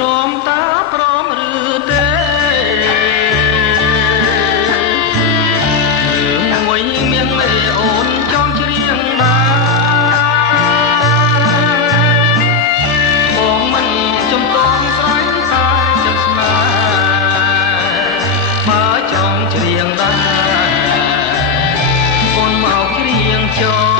ព្រមតើព្រមឬទេរឿងមួយមានមេអូនចង់ច្រៀងដែរបងមិនចំកងស្រីតែចិត្តស្នេហ៍បើចង់ច្រៀងដែរអូនមកច្រៀងចូល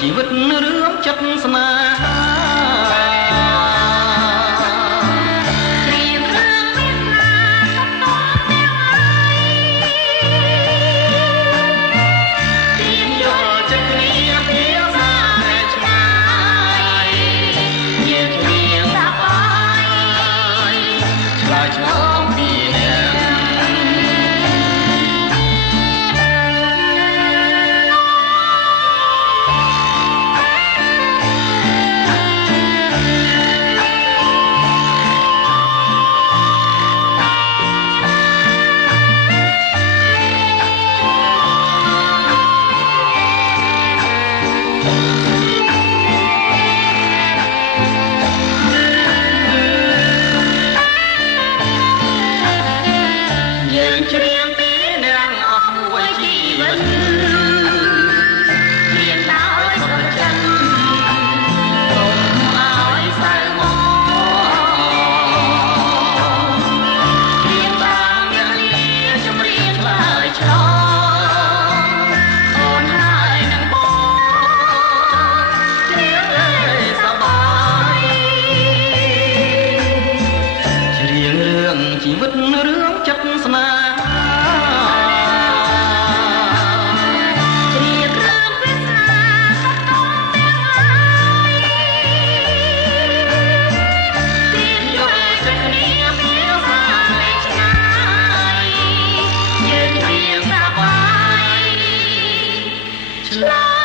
ជីវិតរឿងចិត្តស្នេហាព្រៀងរឿងមានណាក៏តទាំងហើយទៀងយកចិត្តគ្នាភាសាតែឆ្ងាយជាគ្មានសប្បាយឆ្លើយឆ្លងពីអ្នកច្រៀងពីអ្នកអស់មួយជីវិតមានដោយសុខចិត្តសូមឲ្យសៅមកព្រៀងតាមយ៉ាងនេះចម្រៀងឆ្លើយឆ្លងអូនហើយនឹងបងច្រៀងសប្បាយច្រៀងរឿងជីវិតរឿងចិត្តស្នេហ៍Love.